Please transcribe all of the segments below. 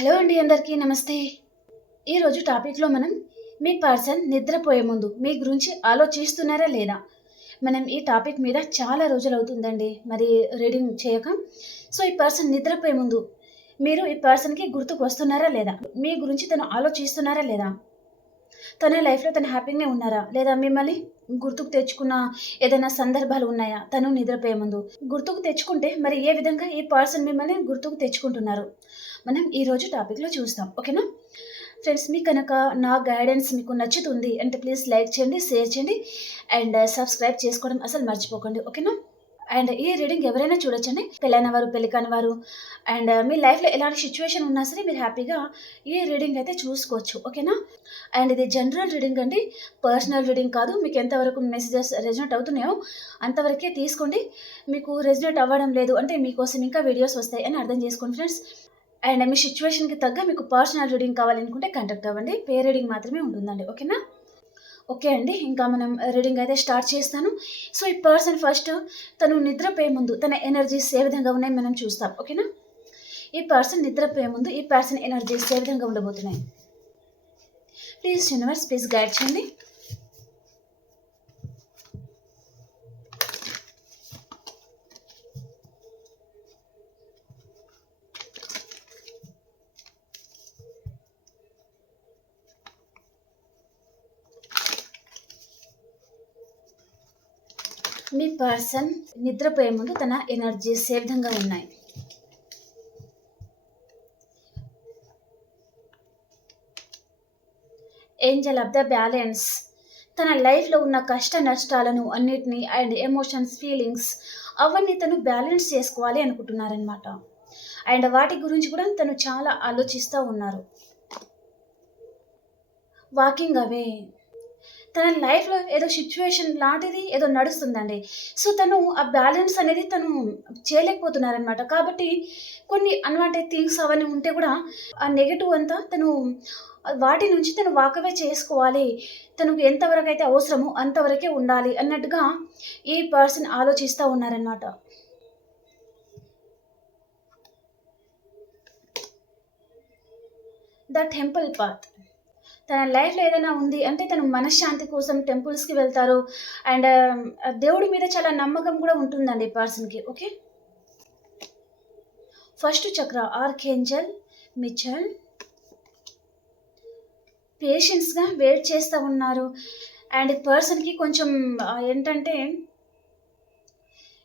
Hello అండి అందరికీ నమస్తే. ఈరోజు టాపిక్లో మనం మీ పర్సన్ నిద్రపోయే ముందు మీ గురించి ఆలోచిస్తున్నారా లేదా? మనం ఈ టాపిక్ మీద చాలా రోజులు అవుతుందండి. మరి రీడింగ్ చేయక. సో ఈ పర్సన్ నిద్రపోయే ముందు మీరు ఈ పర్సన్కి గుర్తుకు వస్తున్నారా లేదా? మీ గురించి తను ఆలోచిస్తున్నారా లేదా? తన లైఫ్లో తను హ్యాపీగానే ఉన్నారా? లేదా మిమ్మల్ని గుర్తుకు తెచ్చుకున్న ఏదైనా సందర్భాలు ఉన్నాయా? తను నిద్రపోయే ముందు గుర్తుకు తెచ్చుకుంటే మరి ఏ విధంగా ఈ పర్సన్ మిమ్మల్ని గుర్తుకు తెచ్చుకుంటున్నారు? మనం ఈరోజు టాపిక్లో చూస్తాం. ఓకేనా? ఫ్రెండ్స్ మీకు కనుక నా గైడెన్స్ మీకు నచ్చుతుంది అంటే ప్లీజ్ లైక్ చేయండి షేర్ చేయండి అండ్ సబ్స్క్రైబ్ uh, చేసుకోవడం అసలు మర్చిపోకండి. ఓకేనా? అండ్ ఈ రీడింగ్ ఎవరైనా చూడొచ్చండి. పెళ్ళైన వారు పెళ్ళి కాని వారు అండ్ uh, మీ లైఫ్లో ఎలాంటి సిచ్యువేషన్ ఉన్నా సరే మీరు హ్యాపీగా ఈ రీడింగ్ అయితే చూసుకోవచ్చు. ఓకేనా? అండ్ ఇది జనరల్ రీడింగ్ అండి. పర్సనల్ రీడింగ్ కాదు. మీకు ఎంతవరకు మెసేజెస్ రెజనేట్ అవుతున్నాయో అంతవరకే తీసుకోండి. మీకు రెజనేట్ అవ్వడం లేదు అంటే మీకోసం ఇంకా వీడియోస్ వస్తాయి అని అర్థం చేసుకోండి ఫ్రెండ్స్ అండ్ మీ సిచ్యువేషన్కి తగ్గ మీకు పర్సనల్ రీడింగ్ కావాలనుకుంటే కాంటాక్ట్ అవ్వండి. పే రీడింగ్ మాత్రమే ఉంటుందండి. ఓకేనా? ఓకే అండి. ఇంకా మనం రీడింగ్ అయితే స్టార్ట్ చేస్తాను. సో ఈ పర్సన్ ఫస్ట్ తను నిద్రపోయే ముందు తన ఎనర్జీస్ ఏ విధంగా ఉన్నాయి మనం చూస్తాం. ఓకేనా? ఈ పర్సన్ నిద్రపోయే ముందు ఈ పర్సన్ ఎనర్జీస్ ఏ విధంగా ఉండబోతున్నాయి? ప్లీజ్ యూనివర్స్ ప్లీజ్ గైడ్ చేయండి మీ పర్సన్ నిద్రపోయే ముందు తన ఎనర్జీస్ ఏ విధంగా ఉన్నాయి? ఏంజల్ ఆఫ్ ద బ్యాలెన్స్ తన లైఫ్లో ఉన్న కష్ట నష్టాలను అన్నిటినీ అండ్ ఎమోషన్స్ ఫీలింగ్స్ అవన్నీ తను బ్యాలెన్స్ చేసుకోవాలి అనుకుంటున్నారనమాట అండ్ వాటి గురించి కూడా తను చాలా ఆలోచిస్తూ ఉన్నారు. వాకింగ్ అవే తన లైఫ్లో ఏదో సిచ్యువేషన్ లాంటిది ఏదో నడుస్తుందండి. సో తను ఆ బ్యాలెన్స్ అనేది తను చేయలేకపోతున్నారనమాట కాబట్టి కొన్ని అన్వాంటెడ్ థింగ్స్ అవన్నీ ఉంటే కూడా ఆ నెగటివ్ అంతా తను వాటి నుంచి తను వాకవే చేసుకోవాలి. తనకు ఎంతవరకు అయితే అవసరమో అంతవరకే ఉండాలి అన్నట్టుగా ఈ పర్సన్ ఆలోచిస్తూ ఉన్నారనమాట ద టెంపుల్ పాత్ తన లైఫ్లో ఏదైనా ఉంది అంటే తను మనశ్శాంతి కోసం టెంపుల్స్కి వెళ్తారు. అండ్ um, దేవుడి మీద చాలా నమ్మకం కూడా ఉంటుందండి ఈ పర్సన్కి okay first chakra archangel Michael పేషెన్స్గా wait చేస్తూ ఉన్నారు. అండ్ పర్సన్కి కొంచెం uh, ఏంటంటే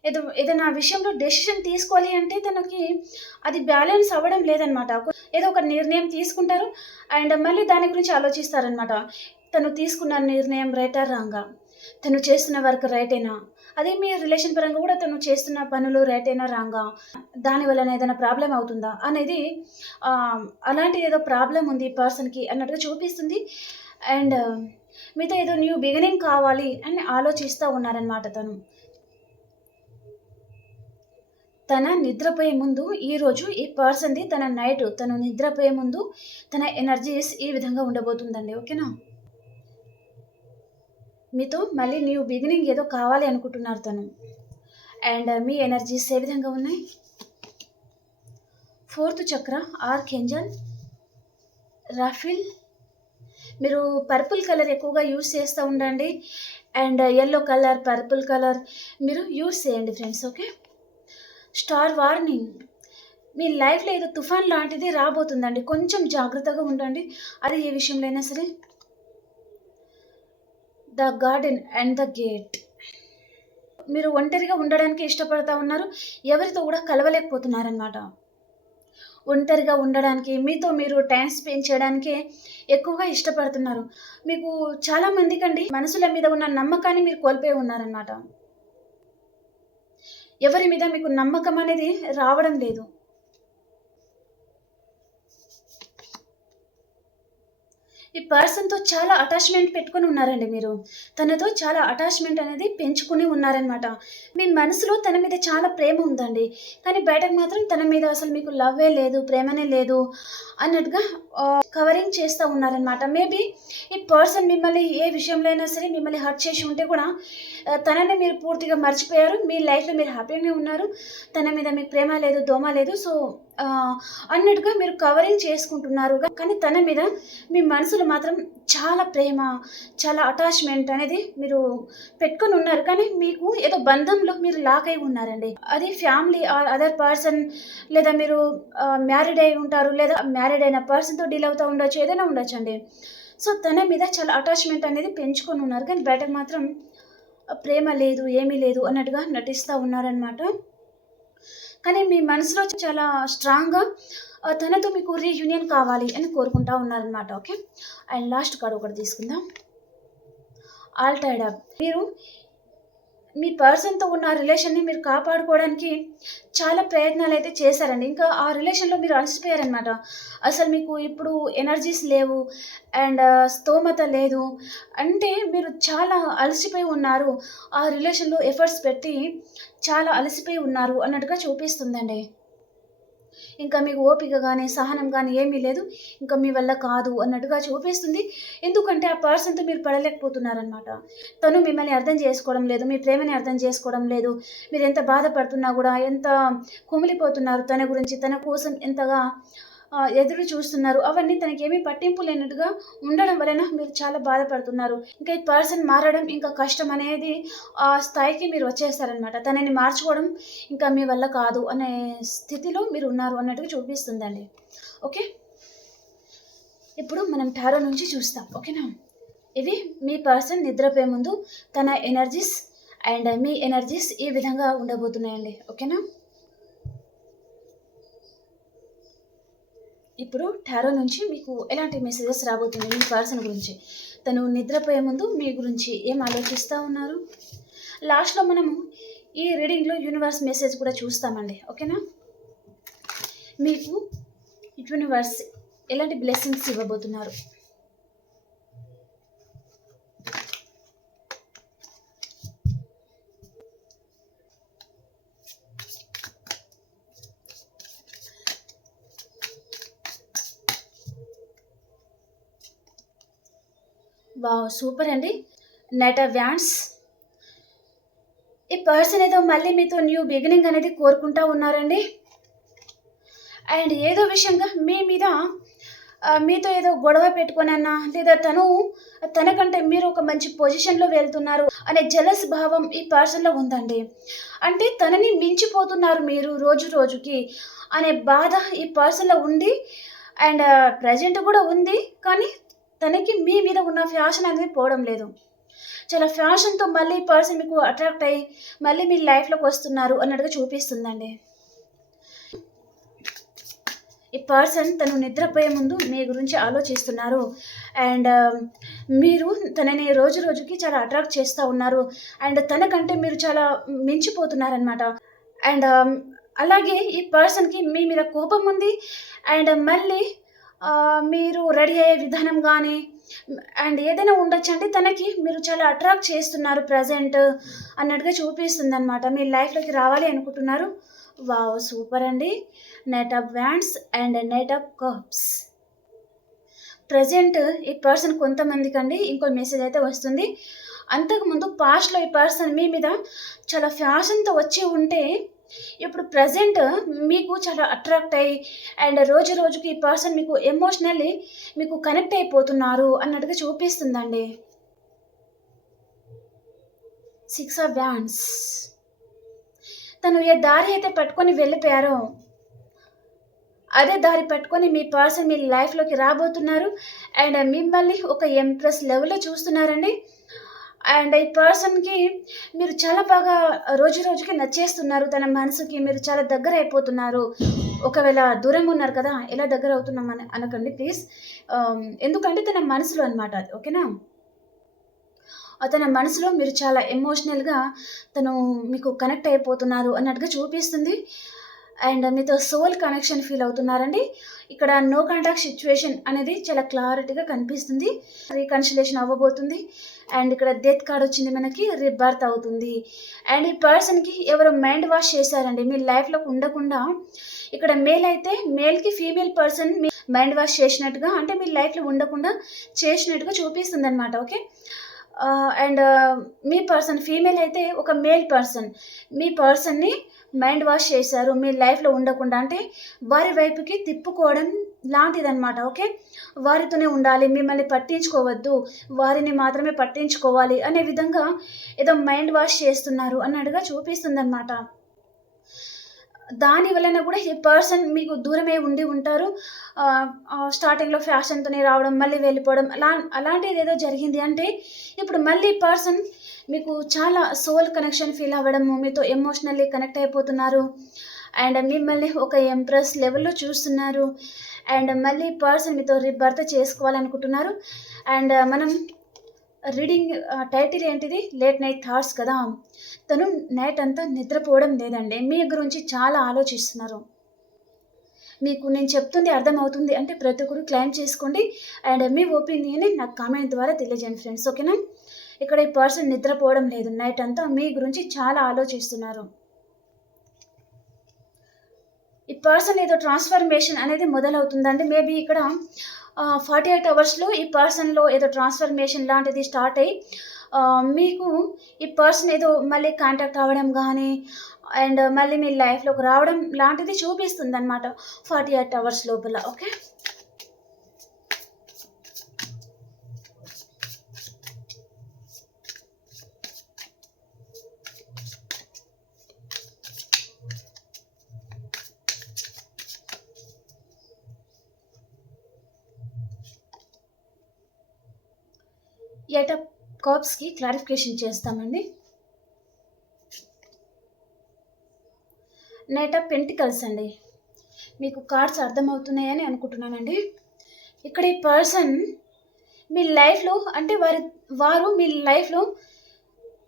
ఏదో ఏదైనా విషయంలో డెసిషన్ తీసుకోవాలి అంటే తనకి అది బ్యాలెన్స్ అవ్వడం లేదనమాట ఏదో ఒక నిర్ణయం తీసుకుంటారు అండ్ మళ్ళీ దాని గురించి ఆలోచిస్తారనమాట తను తీసుకున్న నిర్ణయం రైటా రాంగా తను చేస్తున్న వర్క్ రైటేనా అదే మీ రిలేషన్ పరంగా కూడా తను చేస్తున్న పనులు రైటేనా రాంగా దాని వలన ఏదైనా ప్రాబ్లం అవుతుందా? అనేది అలాంటి ఏదో ప్రాబ్లం ఉంది పర్సన్కి అన్నట్టుగా చూపిస్తుంది. అండ్ మీతో ఏదో న్యూ బిగినింగ్ కావాలి అని ఆలోచిస్తూ ఉన్నారనమాట తను. తన నిద్రపోయే ముందు ఈరోజు ఈ పర్సన్ది తన నైట్ తను నిద్రపోయే ముందు తన ఎనర్జీస్ ఈ విధంగా ఉండబోతుందండి ఓకేనా? మీతో మళ్ళీ న్యూ బిగినింగ్ ఏదో కావాలి అనుకుంటున్నారు తను. అండ్ మీ ఎనర్జీస్ ఏ విధంగా ఉన్నాయి? ఫోర్త్ చక్ర ఆర్ కెంజల్ రఫిల్. మీరు పర్పుల్ కలర్ ఎక్కువగా యూస్ చేస్తూ ఉండండి. And yellow colour purple colour మీరు యూస్ చేయండి ఫ్రెండ్స్ ఓకే? Star warning. మీ లైఫ్లో ఏదో తుఫాన్ లాంటిది రాబోతుందండి. కొంచెం జాగ్రత్తగా ఉండండి. అది ఏ విషయంలో అయినా సరే. The garden and the gate. మీరు ఒంటరిగా ఉండడానికి ఇష్టపడతా ఉన్నారు. ఎవరితో కూడా కలవలేకపోతున్నారనమాట ఒంటరిగా ఉండడానికి మీతో మీరు టైం స్పెండ్ చేయడానికి ఎక్కువగా ఇష్టపడుతున్నారు. మీకు చాలామందికండి మనసుల మీద ఉన్న నమ్మకాన్ని మీరు కోల్పోయి ఉన్నారనమాట ఎవరి మీద మీకు నమ్మకం అనేది రావడం లేదు. ఈ పర్సన్తో చాలా అటాచ్మెంట్ పెట్టుకొని ఉన్నారండి మీరు. తనతో చాలా అటాచ్మెంట్ అనేది పెంచుకుని ఉన్నారనమాట మీ మనసులో తన మీద చాలా ప్రేమ ఉందండి. కానీ బయటకు మాత్రం తన మీద అసలు మీకు లవ్వే లేదు ప్రేమనే లేదు అన్నట్టుగా కవరింగ్ చేస్తూ ఉన్నారనమాట మేబీ ఈ పర్సన్ మిమ్మల్ని ఏ విషయంలో అయినా సరే మిమ్మల్ని హర్ట్ చేసి ఉంటే కూడా తననే తనని మీరు పూర్తిగా మర్చిపోయారు. మీ లైఫ్లో మీరు హ్యాపీగానే ఉన్నారు. తన మీద మీకు ప్రేమ లేదు దోమ లేదు. సో అన్నట్టుగా మీరు కవరింగ్ చేసుకుంటున్నారు. కానీ తన మీద మీ మనసులో మాత్రం చాలా ప్రేమ చాలా అటాచ్మెంట్ అనేది మీరు పెట్టుకొని ఉన్నారు. కానీ మీకు ఏదో బంధంలో మీరు లాక్ అయి ఉన్నారండి. అది ఫ్యామిలీ ఆర్ అదర్ పర్సన్ లేదా మీరు మ్యారీడ్ అయి ఉంటారు లేదా మ్యారీడ్ అయిన పర్సన్తో డీల్ అవుతూ ఉండొచ్చు ఏదైనా ఉండొచ్చు అండి. సో తన మీద చాలా అటాచ్మెంట్ అనేది పెంచుకొని ఉన్నారు. కానీ బయటకు మాత్రం ప్రేమ లేదు ఏమీ లేదు అన్నట్టుగా నటిస్తూ ఉన్నారనమాట కానీ మీ మనసులో చాలా స్ట్రాంగ్గా తనతో మీకు రీయూనియన్ కావాలి అని కోరుకుంటా ఉన్నారనమాట ఓకే? అండ్ లాస్ట్ కార్డ్ ఒకటి తీసుకుందాం. ఆల్ టైడ్ అప్ మీరు మీ పర్సన్తో ఉన్న రిలేషన్ని మీరు కాపాడుకోవడానికి చాలా ప్రయత్నాలు అయితే చేశారండి. ఇంకా ఆ రిలేషన్లో మీరు అలసిపోయారనమాట అసలు మీకు ఇప్పుడు ఎనర్జీస్ లేవు అండ్ స్తోమత లేదు. అంటే మీరు చాలా అలసిపోయి ఉన్నారు. ఆ రిలేషన్లో ఎఫర్ట్స్ పెట్టి చాలా అలసిపోయి ఉన్నారు అన్నట్టుగా చూపిస్తుందండి. ఇంకా మీకు ఓపిక కానీ సహనం కానీ ఏమీ లేదు. ఇంకా మీ వల్ల కాదు అన్నట్టుగా చూపిస్తుంది. ఎందుకంటే ఆ పర్సన్తో మీరు పడలేకపోతున్నారనమాట తను మిమ్మల్ని అర్థం చేసుకోవడం లేదు మీ ప్రేమని అర్థం చేసుకోవడం లేదు. మీరు ఎంత బాధపడుతున్నా కూడా ఎంత కుమిలిపోతున్నారు తన గురించి తన కోసం ఎంతగా ఎదురు చూస్తున్నారు. అవన్నీ తనకి ఏమీ పట్టింపు లేనట్టుగా ఉండడం వలన మీరు చాలా బాధపడుతున్నారు. ఇంకా ఈ పర్సన్ మారడం ఇంకా కష్టం అనేది ఆ స్థాయికి మీరు వచ్చేస్తారనమాట తనని మార్చుకోవడం ఇంకా మీ వల్ల కాదు అనే స్థితిలో మీరు ఉన్నారు అన్నట్టుగా చూపిస్తుందండి. ఓకే? ఇప్పుడు మనం టారో నుంచి చూస్తాం. ఓకేనా? ఇవి మీ పర్సన్ నిద్రపోయే ముందు తన ఎనర్జీస్ అండ్ మీ ఎనర్జీస్ ఈ విధంగా ఉండబోతున్నాయండి. ఓకేనా? ఇప్పుడు టారో నుంచి మీకు ఎలాంటి మెసేజెస్ రాబోతుంది మీ పర్సన్ గురించి. తను నిద్రపోయే ముందు మీ గురించి ఏం ఆలోచిస్తూ ఉన్నారు? లాస్ట్లో మనము ఈ రీడింగ్లో యూనివర్స్ మెసేజ్ కూడా చూస్తామండి. ఓకేనా? మీకు యూనివర్స్ ఎలాంటి బ్లెస్సింగ్స్ ఇవ్వబోతున్నారు? వా సూపర్ అండి. నెట్ వ్యాన్స్ ఈ పర్సన్ ఏదో మళ్ళీ మీతో న్యూ బిగినింగ్ అనేది కోరుకుంటా ఉన్నారండి. అండ్ ఏదో విషయంగా మీ మీద మీతో ఏదో గొడవ పెట్టుకొనన్నా లేదా తను తనకంటే మీరు ఒక మంచి పొజిషన్లో వెళ్తున్నారు అనే జలస్ భావం ఈ పర్సన్లో ఉందండి. అంటే తనని మించిపోతున్నారు మీరు రోజు రోజుకి అనే బాధ ఈ పర్సన్లో ఉంది. అండ్ ప్రజెంట్ కూడా ఉంది. కానీ తనకి మీ మీద ఉన్న ఫ్యాషన్ అనేది పోవడం లేదు. చాలా ఫ్యాషన్తో మళ్ళీ పర్సన్ మీకు అట్రాక్ట్ అయ్యి మళ్ళీ మీ లైఫ్లోకి వస్తున్నారు అన్నట్టుగా చూపిస్తుందండి. ఈ పర్సన్ తను నిద్రపోయే ముందు మీ గురించి ఆలోచిస్తున్నారు. అండ్ మీరు తనని రోజు రోజుకి చాలా అట్రాక్ట్ చేస్తూ ఉన్నారు. అండ్ తనకంటే మీరు చాలా మించిపోతున్నారనమాట అండ్ అలాగే ఈ పర్సన్కి మీ మీద కోపం ఉంది. అండ్ మళ్ళీ మీరు రెడీ అయ్యే విధానం కానీ అండ్ ఏదైనా ఉండొచ్చు అంటే తనకి మీరు చాలా అట్రాక్ట్ చేస్తున్నారు ప్రజెంట్ అన్నట్టుగా చూపిస్తుంది అనమాట మీ లైఫ్లోకి రావాలి అనుకుంటున్నారు. వావ్ సూపర్ అండి. Knight of wands and knight of cups. Present ఈ పర్సన్ కొంతమందికి అండి ఇంకో మెసేజ్ అయితే వస్తుంది. అంతకుముందు పాస్ట్లో ఈ పర్సన్ మీ మీద చాలా ఫ్యాషన్తో వచ్చి ఉంటే ఇప్పుడు ప్రజెంట్ మీకు చాలా అట్రాక్ట్ అయ్యి అండ్ రోజు రోజుకి ఈ పర్సన్ మీకు ఎమోషనల్లీ మీకు కనెక్ట్ అయిపోతున్నారు అన్నట్టుగా చూపిస్తుందండి. సిక్స్ ఆఫ్ వ్యాండ్స్ తను ఏ దారి అయితే పట్టుకొని వెళ్ళిపోయారో అదే దారి పట్టుకొని మీ పర్సన్ మీ లైఫ్లోకి రాబోతున్నారు అండ్ మిమ్మల్ని ఒక ఎంప్రెస్ లెవెల్లో చూస్తున్నారండి. అండ్ ఈ పర్సన్కి మీరు చాలా బాగా రోజు రోజుకి నచ్చేస్తున్నారు. తన మనసుకి మీరు చాలా దగ్గర అయిపోతున్నారు ఒకవేళ దూరంగా ఉన్నారు కదా ఎలా దగ్గర అవుతున్నాం అని అనకండి ప్లీజ్. ఎందుకంటే తన మనసులో అనమాట అది ఓకేనా? తన మనసులో మీరు చాలా ఎమోషనల్గా తను మీకు కనెక్ట్ అయిపోతున్నారు అన్నట్టుగా చూపిస్తుంది. అండ్ మీతో సోల్ కనెక్షన్ ఫీల్ అవుతున్నారండి. ఇక్కడ నో కాంటాక్ట్ సిచ్యువేషన్ అనేది చాలా క్లారిటీగా కనిపిస్తుంది. రీకన్సిలేషన్ అవ్వబోతుంది. అండ్ ఇక్కడ డెత్ కార్డ్ వచ్చింది మనకి రిబర్త్ అవుతుంది. అండ్ ఈ పర్సన్కి ఎవరు మైండ్ వాష్ చేశారండి. మీ లైఫ్లో ఉండకుండా ఇక్కడ మేల్ అయితే మేల్కి ఫీమేల్ పర్సన్ మీ మైండ్ వాష్ చేసినట్టుగా అంటే మీ లైఫ్లో ఉండకుండా చేసినట్టుగా చూపిస్తుంది అనమాట ఓకే అండ్ uh, uh, మీ పర్సన్ ఫీమేల్ అయితే ఒక మేల్ పర్సన్ మీ పర్సన్ని మైండ్ వాష్ చేశారు మీ లైఫ్లో ఉండకుండా అంటే వారి వైపుకి తిప్పుకోవడం లాంటిదన్నమాట ఓకే? వారితోనే ఉండాలి మిమ్మల్ని పట్టించుకోవద్దు వారిని మాత్రమే పట్టించుకోవాలి అనే విధంగా ఏదో మైండ్ వాష్ చేస్తున్నారు అన్నట్టుగా చూపిస్తుందన్నమాట. దాని వలన కూడా ఈ పర్సన్ మీకు దూరమే ఉండి ఉంటారు స్టార్టింగ్లో ఫ్యాషన్తోనే రావడం మళ్ళీ వెళ్ళిపోవడం అలా అలాంటిది ఏదో జరిగింది అంటే ఇప్పుడు మళ్ళీ పర్సన్ మీకు చాలా సోల్ కనెక్షన్ ఫీల్ అవ్వడము మీతో ఎమోషనల్లీ కనెక్ట్ అయిపోతున్నారు. అండ్ మిమ్మల్ని ఒక ఎంప్రెస్ లెవెల్లో చూస్తున్నారు. అండ్ మళ్ళీ పర్సన్ మీతో రిబర్త్ చేసుకోవాలనుకుంటున్నారు. అండ్ మనం రీడింగ్ టైటిల్ ఏంటిది? లేట్ నైట్ థాట్స్ కదా. తను నైట్ అంతా నిద్రపోవడం లేదండి. మీ గురించి చాలా ఆలోచిస్తున్నారు. మీకు నేను చెప్తుంది అర్థమవుతుంది. అంటే ప్రతి ఒక్కరు క్లైమ్ చేసుకోండి. అండ్ మీ ఒపీనియన్ని నాకు కామెంట్ ద్వారా తెలియజేయండి ఫ్రెండ్స్ ఓకేనా ఇక్కడ ఈ పర్సన్ నిద్రపోవడం లేదు. నైట్ అంతా మీ గురించి చాలా ఆలోచిస్తున్నారు. ఈ పర్సన్ ఏదో ట్రాన్స్ఫర్మేషన్ అనేది మొదలవుతుందండి. మేబీ ఇక్కడ ఫార్టీ ఎయిట్ అవర్స్లో ఈ పర్సన్లో ఏదో ట్రాన్స్ఫర్మేషన్ లాంటిది స్టార్ట్ అయ్యి మీకు ఈ పర్సన్ ఏదో మళ్ళీ కాంటాక్ట్ అవ్వడం కానీ అండ్ మళ్ళీ మీ లైఫ్లోకి రావడం లాంటిది చూపిస్తుంది అనమాట ఫార్టీ ఎయిట్ అవర్స్ లోపల. ఓకే ఎయిట్ ఆఫ్ క్లారిఫికేషన్ చేస్తామండి నైట్ ఆఫ్ పెంటికల్స్ అండి. మీకు కార్డ్స్ అర్థమవుతున్నాయని అనుకుంటున్నానండి. ఇక్కడ ఈ పర్సన్ మీ లైఫ్లో అంటే వారి వారు మీ లైఫ్లో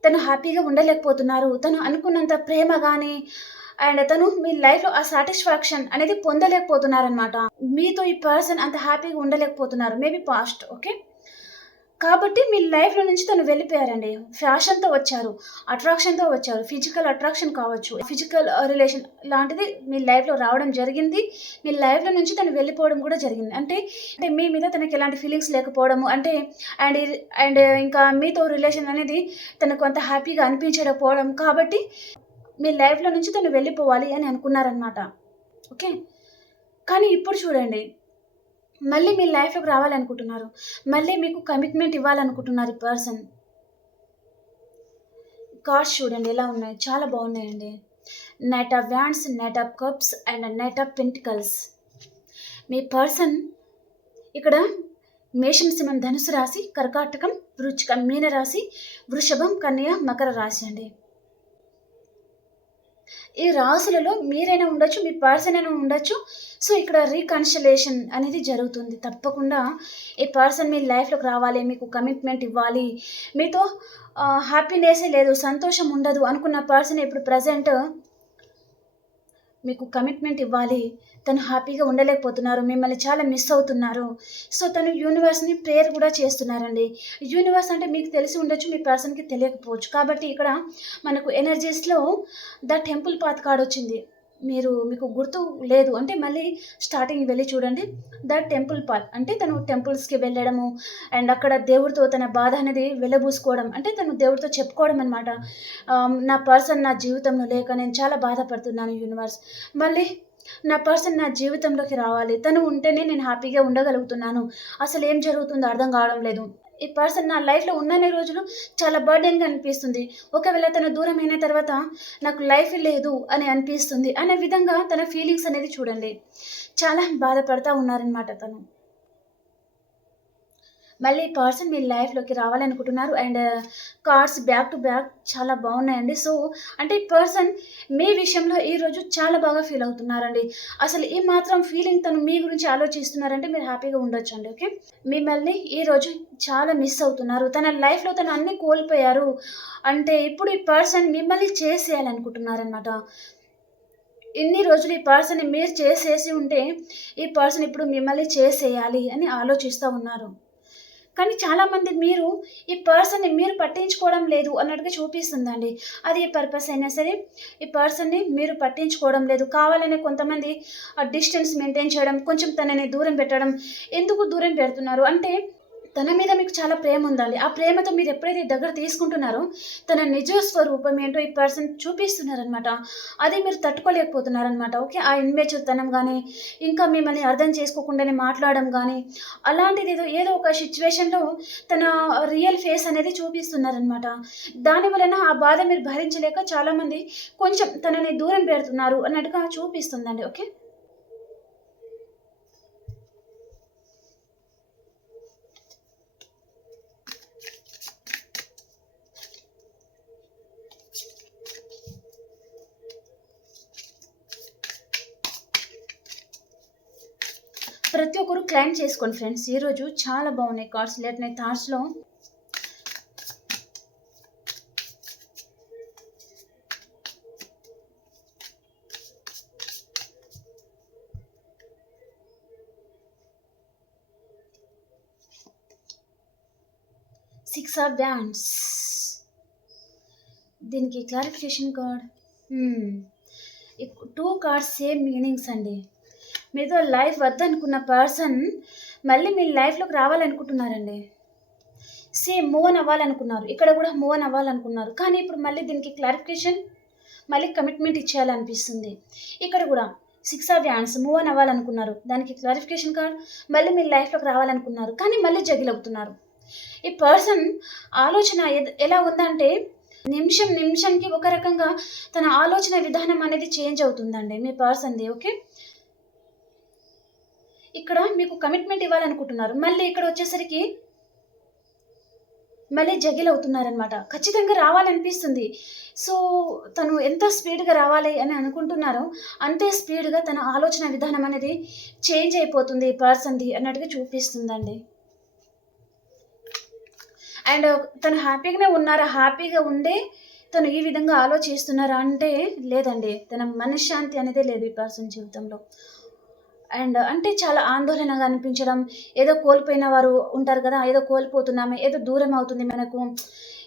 తను హ్యాపీగా ఉండలేకపోతున్నారు. తను అనుకున్నంత ప్రేమ కానీ అండ్ తను మీ లైఫ్లో ఆ సాటిస్ఫాక్షన్ అనేది పొందలేకపోతున్నారనమాట మీతో ఈ పర్సన్ అంత హ్యాపీగా ఉండలేకపోతున్నారు. Maybe past okay? కాబట్టి మీ లైఫ్లో నుంచి తను వెళ్ళిపోయారండి. ఫ్యాషన్తో వచ్చారు. అట్రాక్షన్తో వచ్చారు. ఫిజికల్ అట్రాక్షన్ కావచ్చు. ఫిజికల్ రిలేషన్ లాంటిది మీ లైఫ్లో రావడం జరిగింది. మీ లైఫ్లో నుంచి తను వెళ్ళిపోవడం కూడా జరిగింది. అంటే అంటే మీ మీద తనకి ఎలాంటి ఫీలింగ్స్ లేకపోవడము అంటే అండ్ అండ్ ఇంకా మీతో రిలేషన్ అనేది తనకు అంత హ్యాపీగా అనిపించకపోవడం కాబట్టి మీ లైఫ్లో నుంచి తను వెళ్ళిపోవాలి అని అనుకున్నారనమాట ఓకే? కానీ ఇప్పుడు చూడండి. మళ్ళీ మీ లైఫ్లోకి రావాలనుకుంటున్నారు. మళ్ళీ మీకు కమిట్మెంట్ ఇవ్వాలనుకుంటున్నారు ఈ పర్సన్ కార్డ్స్ చూడండి ఎలా ఉన్నాయి? చాలా బాగున్నాయండి. Knight of wands knight of cups and knight of pentacles me person ఇక్కడ మేషం సింహం ధనుసు రాశి కర్కాటకం వృచ్చికం మీన రాశి వృషభం కన్య మకర రాశి అండి. ఈ రాసులలో మీరైనా ఉండొచ్చు మీ పర్సన్ అయినా ఉండొచ్చు. సో ఇక్కడ రీకన్సలేషన్ అనేది జరుగుతుంది. తప్పకుండా ఈ పర్సన్ మీ లైఫ్లోకి రావాలి మీకు కమిట్మెంట్ ఇవ్వాలి. మీతో హ్యాపీనెస్ లేదు సంతోషం ఉండదు అనుకున్న పర్సన్ ఇప్పుడు ప్రజెంట్ మీకు కమిట్మెంట్ ఇవ్వాలి. తను హ్యాపీగా ఉండలేకపోతున్నారు మిమ్మల్ని చాలా మిస్ అవుతున్నారు. సో తను యూనివర్స్ని ప్రేయర్ కూడా చేస్తున్నారండి. యూనివర్స్ అంటే మీకు తెలిసి ఉండొచ్చు మీ పర్సన్కి తెలియకపోవచ్చు. కాబట్టి ఇక్కడ మనకు ఎనర్జీస్లో ద టెంపుల్ పాత్ కార్డ్ వచ్చింది. మీరు మీకు గుర్తు లేదు అంటే మళ్ళీ స్టార్టింగ్ వెళ్ళి చూడండి. ద టెంపుల్ పాత్ అంటే తను టెంపుల్స్కి వెళ్ళడము అండ్ అక్కడ దేవుడితో తన బాధ అనేది వెళ్ళబూసుకోవడం అంటే తను దేవుడితో చెప్పుకోవడం అనమాట నా పర్సన్ నా జీవితంలో లేక నేను చాలా బాధపడుతున్నాను యూనివర్స్ మళ్ళీ నా పర్సన్ నా జీవితంలోకి రావాలి. తను ఉంటేనే నేను హ్యాపీగా ఉండగలుగుతున్నాను. అసలు ఏం జరుగుతుందో అర్థం కావడం లేదు. ఈ పర్సన్ నా లైఫ్లో ఉన్నన్ని రోజులు చాలా బర్డెన్గా అనిపిస్తుంది. ఒకవేళ తన దూరం అయిన తర్వాత నాకు లైఫ్ లేదు అని అనిపిస్తుంది. అనే విధంగా తన ఫీలింగ్స్ అనేది చూడండి. చాలా బాధపడతా ఉన్నారనమాట తను. మళ్ళీ ఈ పర్సన్ మీ లైఫ్లోకి రావాలనుకుంటున్నారు and uh, cards back to back చాలా బాగున్నాయండి. సో అంటే ఈ పర్సన్ మీ విషయంలో ఈరోజు చాలా బాగా ఫీల్ అవుతున్నారండి. అసలు ఈ మాత్రం ఫీలింగ్ తను మీ గురించి ఆలోచిస్తున్నారంటే మీరు హ్యాపీగా ఉండొచ్చు అండి ఓకే? మిమ్మల్ని ఈరోజు చాలా మిస్ అవుతున్నారు. తన లైఫ్లో తను అన్నీ కోల్పోయారు. అంటే ఇప్పుడు ఈ పర్సన్ మిమ్మల్ని చేసేయాలనుకుంటున్నారనమాట ఇన్ని రోజులు ఈ పర్సన్ మీరు చేసేసి ఉంటే ఈ పర్సన్ ఇప్పుడు మిమ్మల్ని చేసేయాలి అని ఆలోచిస్తూ ఉన్నారు. కానీ చాలామంది మీరు ఈ పర్సన్ని మీరు పట్టించుకోవడం లేదు అన్నట్టుగా చూపిస్తుందండి. అది ఏ పర్పస్ అయినా సరే ఈ పర్సన్ని మీరు పట్టించుకోవడం లేదు. కావాలనే కొంతమంది డిస్టెన్స్ మెయింటైన్ చేయడం కొంచెం తనని దూరం పెట్టడం ఎందుకు దూరం పెడుతున్నారు? అంటే తన మీద మీకు చాలా ప్రేమ ఉందండి ఆ ప్రేమతో మీరు ఎప్పుడైతే దగ్గర తీసుకుంటున్నారో తన నిజ స్వరూపం ఏంటో ఈ పర్సన్ చూపిస్తున్నారనమాట అది మీరు తట్టుకోలేకపోతున్నారనమాట ఓకే ఆ ఇన్మేచర్ తనం కానీ ఇంకా మిమ్మల్ని అర్థం చేసుకోకుండానే మాట్లాడడం కానీ అలాంటిది ఏదో ఏదో ఒక సిచ్యువేషన్లో తన రియల్ ఫేస్ అనేది చూపిస్తున్నారనమాట దాని వలన ఆ బాధ మీరు భరించలేక చాలామంది కొంచెం తనని దూరం పెడుతున్నారు అన్నట్టుగా చూపిస్తుందండి. ఓకే ప్రతి ఒక్కరు క్లైమ్ చేసుకోండి ఫ్రెండ్స్ ఈరోజు చాలా బాగున్నాయి కార్డ్స్ లేట్ నైట్ థాట్స్లో సిక్స్ ఆఫ్ బ్యాండ్స్ దీనికి clarification card two cards same meanings అండి. మీతో లైఫ్ వద్దనుకున్న పర్సన్ మళ్ళీ మీ లైఫ్లోకి రావాలనుకుంటున్నారండి. Same move అవ్వాలనుకున్నారు. ఇక్కడ కూడా మూవ్ అవ్వాలనుకున్నారు. కానీ ఇప్పుడు మళ్ళీ దీనికి క్లారిఫికేషన్ మళ్ళీ కమిట్మెంట్ ఇచ్చేయాలనిపిస్తుంది. ఇక్కడ కూడా సిక్స్ ఆఫ్ యాన్స్ మూవ్ అని అవ్వాలనుకున్నారు. దానికి క్లారిఫికేషన్ కార్డ్ మళ్ళీ మీ లైఫ్లోకి రావాలనుకున్నారు. కానీ మళ్ళీ జగిలవుతున్నారు. ఈ పర్సన్ ఆలోచన ఎలా ఉందంటే నిమిషం నిమిషంకి ఒక రకంగా తన ఆలోచన విధానం అనేది చేంజ్ అవుతుందండి మీ పర్సన్ది ఓకే? ఇక్కడ మీకు కమిట్మెంట్ ఇవ్వాలనుకుంటున్నారు. మళ్ళీ ఇక్కడ వచ్చేసరికి మళ్ళీ జగిల్ అవుతున్నారనమాట ఖచ్చితంగా రావాలనిపిస్తుంది. సో తను ఎంత స్పీడ్గా రావాలి అని అనుకుంటున్నారో అంతే స్పీడ్గా తన ఆలోచన విధానం అనేది చేంజ్ అయిపోతుంది పర్సన్ది అన్నట్టుగా చూపిస్తుందండి. అండ్ తను హ్యాపీగానే ఉన్నారా? హ్యాపీగా ఉండే తను ఈ విధంగా ఆలోచిస్తున్నారా? అంటే లేదండి. తన మనశ్శాంతి అనేది లేదు ఈ పర్సన్ జీవితంలో. అండ్ అంటే చాలా ఆందోళనగా అనిపించడం ఏదో కోల్పోయిన వారు ఉంటారు కదా ఏదో కోల్పోతున్నామే ఏదో దూరం అవుతుంది మనకు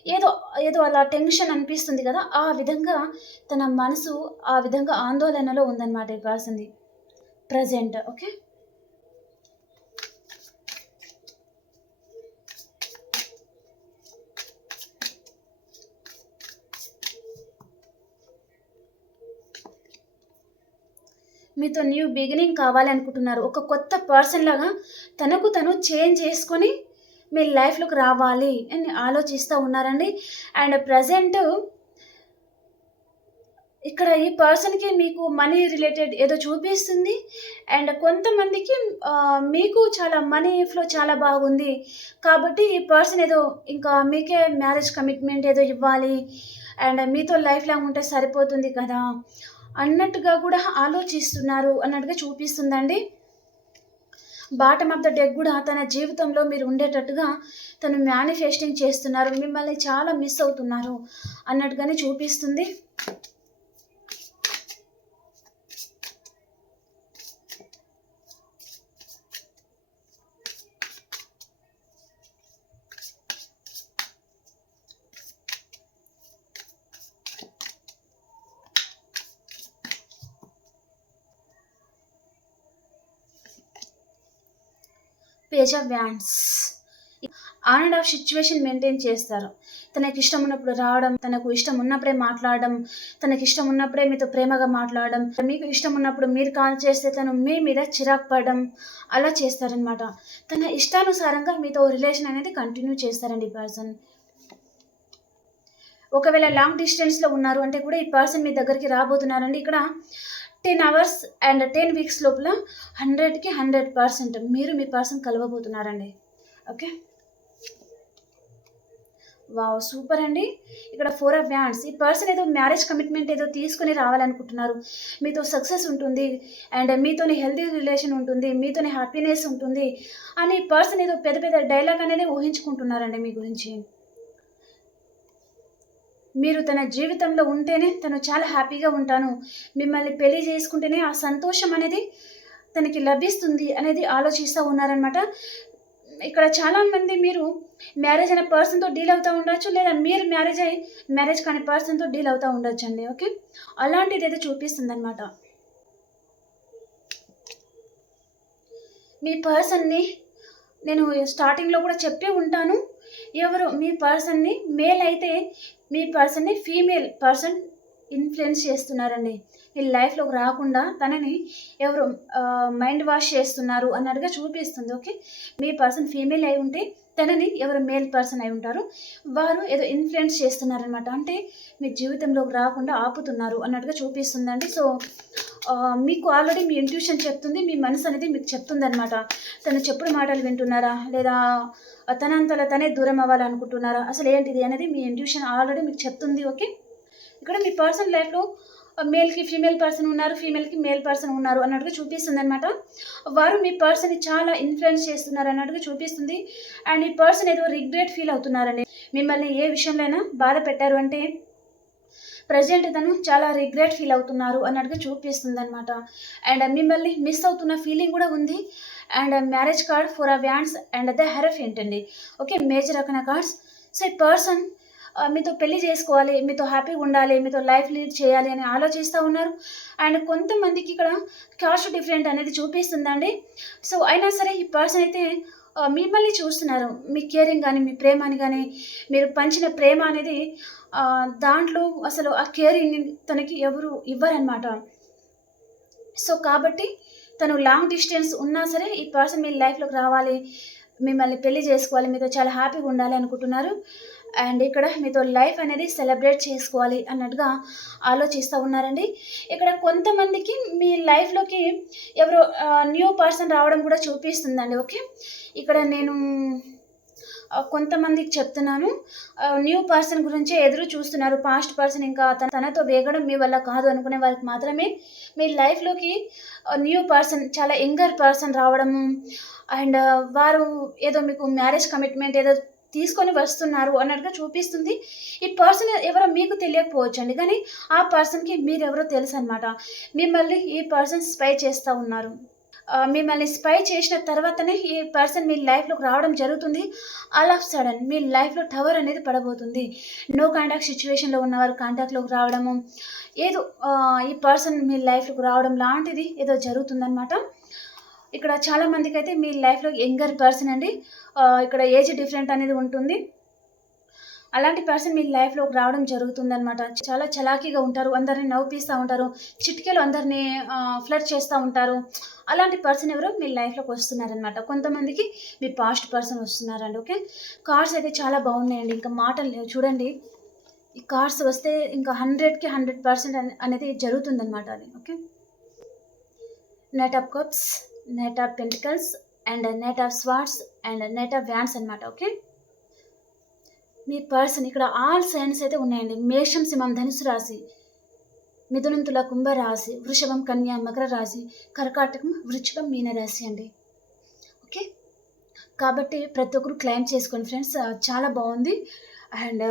ఏదో ఏదో అలా టెన్షన్ అనిపిస్తుంది కదా ఆ విధంగా తన మనసు ఆ విధంగా ఆందోళనలో ఉందన్నమాట ఈ ప్రజెంట్ ఓకే మీతో న్యూ బిగినింగ్ కావాలనుకుంటున్నారు. ఒక కొత్త పర్సన్ లాగా తనకు తను చేంజ్ చేసుకొని మీ లైఫ్లోకి రావాలి అని ఆలోచిస్తూ ఉన్నారండి. అండ్ ప్రజెంట్ ఇక్కడ ఈ పర్సన్కి మీకు మనీ రిలేటెడ్ ఏదో చూపిస్తుంది. అండ్ కొంతమందికి మీకు చాలా మనీ ఫ్లో చాలా బాగుంది. కాబట్టి ఈ పర్సన్ ఏదో ఇంకా మీకే మ్యారేజ్ కమిట్మెంట్ ఏదో ఇవ్వాలి. అండ్ మీతో లైఫ్ లాంగ్ ఉంటే సరిపోతుంది కదా. అన్నట్టుగా కూడా ఆలోచిస్తున్నారు అన్నట్టుగా చూపిస్తుందండి. బాటమ్ ఆఫ్ ద డెక్ కూడా తన జీవితంలో మీరు ఉండేటట్టుగా తను మేనిఫెస్టింగ్ చేస్తున్నారు. మిమ్మల్ని చాలా మిస్ అవుతున్నారు అన్నట్టుగానే చూపిస్తుంది. Page of wands on and off situation maintain చేస్తారు. తనకి ఇష్టం ఉన్నప్పుడు రావడం తనకు ఇష్టం ఉన్నప్పుడే మాట్లాడడం తనకి ఇష్టం ఉన్నప్పుడే మీతో ప్రేమగా మాట్లాడడం మీకు ఇష్టం ఉన్నప్పుడు మీరు కాల్ చేస్తే తను మీ మీద చిరాకు పడడం అలా చేస్తారనమాట తన ఇష్టానుసారంగా మీతో రిలేషన్ అనేది కంటిన్యూ చేస్తారండి ఈ పర్సన్ ఒకవేళ లాంగ్ డిస్టెన్స్లో ఉన్నారు అంటే కూడా ఈ పర్సన్ మీ దగ్గరికి రాబోతున్నారండి. ఇక్కడ ten hours and ten weeks లోపల హండ్రెడ్కి హండ్రెడ్ పర్సెంట్ మీరు మీ పర్సన్ కలవబోతున్నారండి. ఓకే వావ్ సూపర్ అండి. ఇక్కడ ఫోర్ ఆఫ్ బ్యాండ్స్ ఈ పర్సన్ ఏదో మ్యారేజ్ కమిట్మెంట్ ఏదో తీసుకుని రావాలనుకుంటున్నారు. మీతో సక్సెస్ ఉంటుంది అండ్ మీతోని హెల్తీ రిలేషన్ ఉంటుంది మీతోని హ్యాపీనెస్ ఉంటుంది అని ఈ పర్సన్ ఏదో పెద్ద పెద్ద డైలాగ్ అనేది ఊహించుకుంటున్నారండి మీ గురించి. మీరు తన జీవితంలో ఉంటేనే తను చాలా హ్యాపీగా ఉంటాను. మిమ్మల్ని పెళ్ళి చేసుకుంటేనే ఆ సంతోషం అనేది తనకి లభిస్తుంది అనేది ఆలోచిస్తూ ఉన్నారనమాట ఇక్కడ చాలామంది మీరు మ్యారేజ్ అయిన పర్సన్తో డీల్ అవుతూ ఉండొచ్చు లేదా మీరు మ్యారేజ్ అయ్యి మ్యారేజ్ కాని పర్సన్తో డీల్ అవుతూ ఉండొచ్చు అండి ఓకే? అలాంటిది అయితే చూపిస్తుంది అనమాట మీ పర్సన్ని నేను స్టార్టింగ్లో కూడా చెప్పే ఉంటాను. ఎవరు మీ పర్సన్ని మేల్ అయితే మీ పర్సన్ని ఫీమేల్ పర్సన్ ఇన్ఫ్లుయెన్స్ చేస్తున్నారండి. మీ లైఫ్లోకి రాకుండా తనని ఎవరు మైండ్ వాష్ చేస్తున్నారు అన్నట్టుగా చూపిస్తుంది ఓకే? మీ పర్సన్ ఫీమేల్ అయి ఉంటే తనని ఎవరు మేల్ పర్సన్ అయి ఉంటారు. వారు ఏదో ఇన్ఫ్లుయెన్స్ చేస్తున్నారనమాట అంటే మీ జీవితంలోకి రాకుండా ఆపుతున్నారు అన్నట్టుగా చూపిస్తుందండి. సో మీకు ఆల్రెడీ మీ ఇంట్యూషన్ చెప్తుంది మీ మనసు అనేది మీకు చెప్తుంది అనమాట తను చెప్పుడు మాటలు వింటున్నారా? లేదా తనంతల తనే దూరం అవ్వాలనుకుంటున్నారా? అసలు ఏంటిది అనేది మీ ఇంట్యూషన్ ఆల్రెడీ మీకు చెప్తుంది ఓకే ఇక్కడ మీ పర్సన్ లైఫ్లో మేల్కి ఫీమేల్ పర్సన్ ఉన్నారు ఫీమేల్కి మేల్ పర్సన్ ఉన్నారు అన్నట్టుగా చూపిస్తుంది అనమాట వారు మీ పర్సన్ని చాలా ఇన్ఫ్లుయెన్స్ చేస్తున్నారు అన్నట్టుగా చూపిస్తుంది. అండ్ ఈ పర్సన్ ఏదో రిగ్రెట్ ఫీల్ అవుతున్నారండి మిమ్మల్ని ఏ విషయంలో అయినా బాధ పెట్టారు అంటే ప్రజెంట్ తను చాలా రిగ్రెట్ ఫీల్ అవుతున్నారు అన్నట్టుగా చూపిస్తుంది అనమాట అండ్ మిమ్మల్ని మిస్ అవుతున్న ఫీలింగ్ కూడా ఉంది. And marriage card four of wands and the hierophant ఏంటండి okay major arcana cards so ఈ పర్సన్ uh, మీతో పెళ్ళి చేసుకోవాలి మీతో హ్యాపీగా ఉండాలి మీతో లైఫ్ లీడ్ చేయాలి అని ఆలోచిస్తూ ఉన్నారు. అండ్ కొంతమందికి ఇక్కడ కాస్ట్ డిఫరెంట్ అనేది చూపిస్తుందండి. సో అయినా సరే ఈ పర్సన్ అయితే uh, మిమ్మల్ని చూస్తున్నారు. మీ కేరింగ్ కానీ మీ ప్రేమని కానీ మీరు పంచిన ప్రేమ అనేది uh, దాంట్లో అసలు ఆ కేరింగ్ తనకి ఎవరు ఇవ్వరనమాట సో కాబట్టి తను లాంగ్ డిస్టెన్స్ ఉన్నా సరే ఈ పర్సన్ మీ లైఫ్లోకి రావాలి మిమ్మల్ని పెళ్ళి చేసుకోవాలి మీతో చాలా హ్యాపీగా ఉండాలి అనుకుంటున్నారు. అండ్ ఇక్కడ మీతో లైఫ్ అనేది సెలబ్రేట్ చేసుకోవాలి అన్నట్టుగా ఆలోచిస్తూ ఉన్నారండి. ఇక్కడ కొంతమందికి మీ లైఫ్లోకి ఎవరో న్యూ పర్సన్ రావడం కూడా చూపిస్తుందండి ఓకే ఇక్కడ నేను కొంతమందికి చెప్తున్నాను. న్యూ పర్సన్ గురించి ఎదురు చూస్తున్నారు. పాస్ట్ పర్సన్ ఇంకా తన తనతో వేగడం మీ వల్ల కాదు అనుకునే వారికి మాత్రమే మీ లైఫ్లోకి న్యూ పర్సన్ చాలా యంగర్ పర్సన్ రావడము అండ్ వారు ఏదో మీకు మ్యారేజ్ కమిట్మెంట్ ఏదో తీసుకొని వస్తున్నారు అన్నట్టుగా చూపిస్తుంది. ఈ పర్సన్ ఎవరో మీకు తెలియకపోవచ్చు అండి కానీ ఆ పర్సన్కి మీరెవరో తెలుసు అనమాట మిమ్మల్ని ఈ పర్సన్ స్పై చేస్తూ ఉన్నారు. మిమ్మల్ని స్పై చేసిన తర్వాతనే ఈ పర్సన్ మీ లైఫ్లోకి రావడం జరుగుతుంది. ఆల్ ఆఫ్ సడన్ మీ లైఫ్లో టవర్ అనేది పడబోతుంది. నో కాంటాక్ట్ సిచ్యువేషన్లో ఉన్నవారు కాంటాక్ట్లోకి రావడము ఏదో ఈ పర్సన్ మీ లైఫ్లోకి రావడం లాంటిది ఏదో జరుగుతుందనమాట ఇక్కడ చాలామందికి అయితే మీ లైఫ్లో యంగర్ పర్సన్ అండి. ఇక్కడ ఏజ్ డిఫరెంట్ అనేది ఉంటుంది. అలాంటి పర్సన్ మీ లైఫ్లోకి రావడం జరుగుతుందనమాట చాలా చలాకీగా ఉంటారు అందరిని నవ్విస్తూ ఉంటారు చిటికెలు అందరినీ ఫ్లడ్ చేస్తూ ఉంటారు. అలాంటి పర్సన్ ఎవరో మీ లైఫ్లోకి వస్తున్నారనమాట కొంతమందికి మీ పాస్ట్ పర్సన్ వస్తున్నారండి ఓకే కార్డ్స్ అయితే చాలా బాగున్నాయండి ఇంకా మాటలు లేవు. చూడండి ఈ కార్డ్స్ వస్తే ఇంకా హండ్రెడ్కి హండ్రెడ్ పర్సెంట్ అనేది జరుగుతుందన్నమాట అది okay knight of cups knight of pentacles and knight of swords and knight of wands అనమాట ఓకే మీ పర్సన్ ఇక్కడ ఆల్ సైన్స్ అయితే ఉన్నాయండి. మేషం సింహం ధనుసు రాశి మిథునం తుల కుంభ రాశి వృషభం కన్యా మకర రాశి కర్కాటకం వృచ్చికం మీన రాశి అండి. ఓకే? కాబట్టి ప్రతి ఒక్కరు క్లైమ్ చేసుకోండి ఫ్రెండ్స్. చాలా బాగుంది. అండ్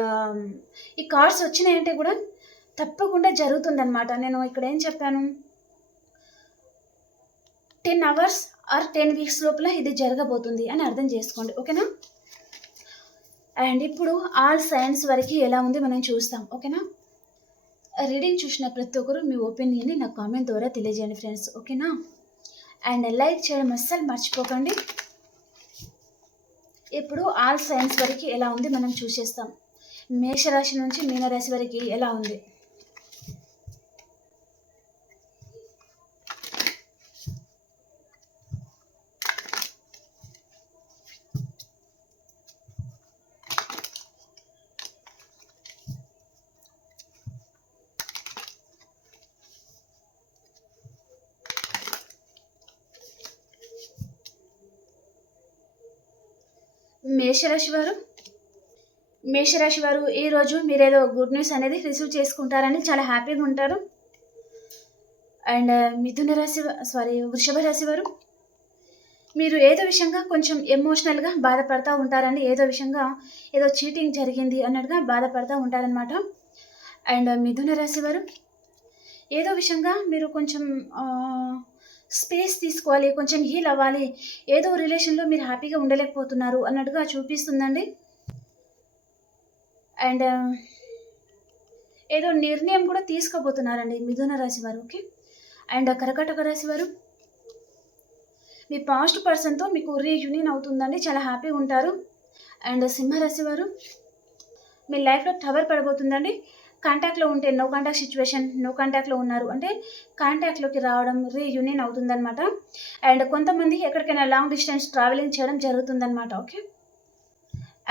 ఈ కార్డ్స్ వచ్చినాయంటే కూడా తప్పకుండా జరుగుతుందన్నమాట. నేను ఇక్కడ ఏం చెప్పాను? Ten hours or ten weeks లోపల ఇది జరగబోతుంది అని అర్థం చేసుకోండి. ఓకేనా? అండ్ ఇప్పుడు ఆల్ సైన్స్ వరకు ఎలా ఉంది మనం చూస్తాం ఓకేనా? రీడింగ్ చూసిన ప్రతి ఒక్కరు మీ ఒపీనియన్ని నా కామెంట్ ద్వారా తెలియజేయండి ఫ్రెండ్స్ ఓకేనా? అండ్ లైక్ చేయడం అస్సలు మర్చిపోకండి. ఇప్పుడు ఆల్ సైన్స్ వరకు ఎలా ఉంది మనం చూసేస్తాం. మేషరాశి నుంచి మీనరాశి వరకు ఎలా ఉంది? మేషరాశి వారు? మేషరాశి వారు ఈరోజు ఏదో గుడ్ న్యూస్ అనేది రిసీవ్ చేసుకుంటారని చాలా హ్యాపీగా ఉంటారు. అండ్ uh, మిథున రాశి సారీ వృషభ రాశి వారు? మీరు ఏదో విషయంగా కొంచెం ఎమోషనల్గా బాధపడతా ఉంటారని ఏదో విషయంగా ఏదో చీటింగ్ జరిగింది అన్నట్టుగా బాధపడతా ఉంటారనమాట అండ్ మిథున రాశి వారు? ఏదో విషయంగా మీరు కొంచెం uh, స్పేస్ తీసుకోవాలి కొంచెం హీల్ అవ్వాలి. ఏదో రిలేషన్లో మీరు హ్యాపీగా ఉండలేకపోతున్నారు అన్నట్టుగా చూపిస్తుందండి. అండ్ ఏదో నిర్ణయం కూడా తీసుకోబోతున్నారండి మిథున రాశి వారు ఓకే? అండ్ కర్కాటక రాశి వారు మీ పాస్ట్ పర్సన్తో మీకు రీయూనియన్ అవుతుందండి చాలా హ్యాపీగా ఉంటారు. అండ్ సింహరాశి వారు మీ లైఫ్లో టవర్ పడబోతుందండి. కాంటాక్ట్లో ఉంటే నో కాంటాక్ట్ సిచ్యువేషన్ నో కాంటాక్ట్లో ఉన్నారు అంటే కాంటాక్ట్లోకి రావడం రీయూనియన్ అవుతుందన్నమాట. అండ్ కొంతమంది ఎక్కడికైనా లాంగ్ డిస్టెన్స్ ట్రావెలింగ్ చేయడం జరుగుతుందన్నమాట ఓకే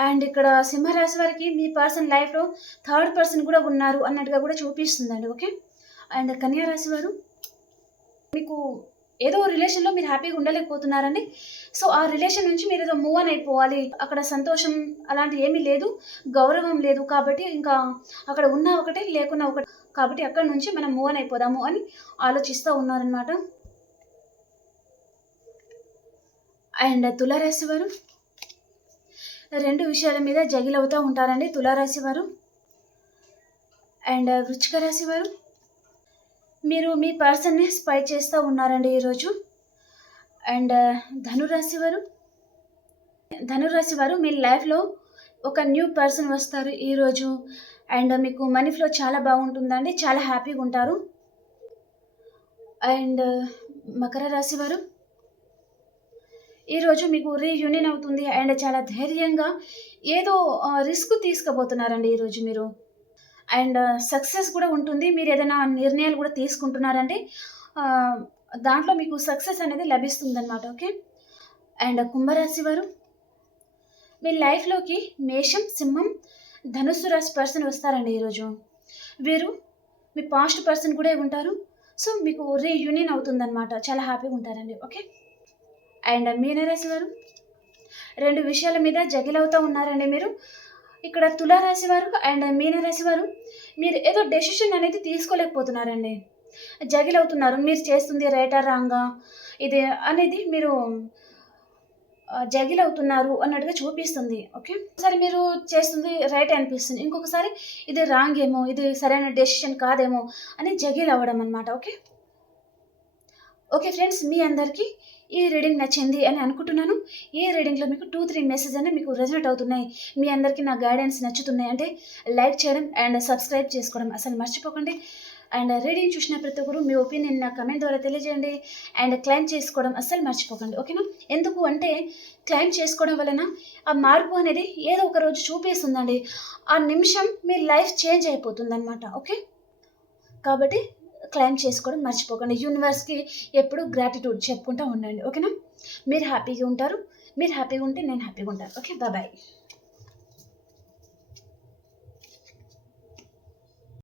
అండ్ ఇక్కడ సింహరాశి వారికి మీ పర్సన్ లైఫ్లో థర్డ్ పర్సన్ కూడా ఉన్నారు అన్నట్టుగా కూడా చూపిస్తుందండి ఓకే అండ్ కన్యా రాశి వారు మీకు ఏదో రిలేషన్లో మీరు హ్యాపీగా ఉండలేకపోతున్నారండి సో ఆ రిలేషన్ నుంచి మీరు ఏదో మూవ్ అని అయిపోవాలి. అక్కడ సంతోషం అలాంటి ఏమీ లేదు. గౌరవం లేదు కాబట్టి ఇంకా అక్కడ ఉన్న ఒకటే లేకున్నా ఒకటి. కాబట్టి అక్కడ నుంచి మనం మూవ్ అని అయిపోదాము అని ఆలోచిస్తూ ఉన్నారనమాట అండ్ తులారాశి వారు రెండు విషయాల మీద జగిలవుతూ ఉంటారండి తులారాశి వారు. అండ్ వృచ్చిక రాశి వారు మీరు మీ పర్సన్ని స్పై చేస్తూ ఉన్నారండి ఈరోజు. అండ్ uh, ధనురాశి వారు? ధనురాశి వారు మీ లైఫ్లో ఒక న్యూ పర్సన్ వస్తారు ఈరోజు. అండ్ మీకు మనీ ఫ్లో చాలా బాగుంటుందండి చాలా హ్యాపీగా ఉంటారు. అండ్ uh, మకర రాశి వారు? ఈరోజు మీకు రీయూనియన్ అవుతుంది. అండ్ చాలా ధైర్యంగా ఏదో uh, రిస్క్ తీసుకుపోతున్నారండి ఈరోజు మీరు. అండ్ సక్సెస్ కూడా ఉంటుంది. మీరు ఏదైనా నిర్ణయాలు కూడా తీసుకుంటున్నారంటే దాంట్లో మీకు సక్సెస్ అనేది లభిస్తుంది అనమాట ఓకే? అండ్ కుంభరాశి వారు మీ లైఫ్లోకి మేషం సింహం ధనుస్సు రాశి పర్సన్ వస్తారండి ఈరోజు. వీరు మీ పాస్ట్ పర్సన్ కూడా ఉంటారు. సో మీకు రీయూనియన్ అవుతుందన్నమాట. చాలా హ్యాపీగా ఉంటారండి ఓకే? అండ్ మీనరాశి వారు రెండు విషయాల మీద జగిలవుతూ ఉన్నారండి మీరు. ఇక్కడ తులారాశి వారు అండ్ మీనరాశి వారు మీరు ఏదో డెసిషన్ అనేది తీసుకోలేకపోతున్నారండి. జగిలవుతున్నారు మీరు చేస్తుంది రైటా రాంగా ఇది అనేది మీరు ఆ, జగిలవుతున్నారు అన్నట్టుగా చూపిస్తుంది ఓకే? ఒకసారి మీరు చేస్తుంది రైట్ అనిపిస్తుంది ఇంకొకసారి ఇది రాంగ్ ఏమో ఇది సరైన డెసిషన్ కాదేమో అని జగిల్ అవ్వడం అనమాట ఓకే? ఓకే ఫ్రెండ్స్ మీ అందరికీ ఈ రీడింగ్ నచ్చింది అని అనుకుంటున్నాను. ఈ రీడింగ్లో మీకు టూ త్రీ మెసేజ్ అనేది మీకు రెజనెట్ అవుతున్నాయి. మీ అందరికీ నా గైడెన్స్ నచ్చుతున్నాయి అంటే లైక్ చేయడం అండ్ సబ్స్క్రైబ్ చేసుకోవడం అసలు మర్చిపోకండి. అండ్ రీడింగ్ చూసిన ప్రతి ఒక్కరు మీ ఒపీనియన్ నా కమెంట్ ద్వారా తెలియజేయండి. అండ్ క్లైమ్ చేసుకోవడం అస్సలు మర్చిపోకండి. ఓకేనా ఎందుకు అంటే క్లైమ్ చేసుకోవడం వలన ఆ మార్పు అనేది ఏదో ఒక రోజు చూపిస్తుందండి. ఆ నిమిషం మీ లైఫ్ చేంజ్ అయిపోతుంది అనమాట ఓకే కాబట్టి క్లైమ్ చేసుకోవడం మర్చిపోకండి. యూనివర్స్కి ఎప్పుడు గ్రాటిట్యూడ్ చెప్పుకుంటూ ఉండండి. ఓకేనా మీరు హ్యాపీగా ఉంటారు. మీరు హ్యాపీగా ఉంటే నేను హ్యాపీగా ఉంటాను ఓకే బాయ్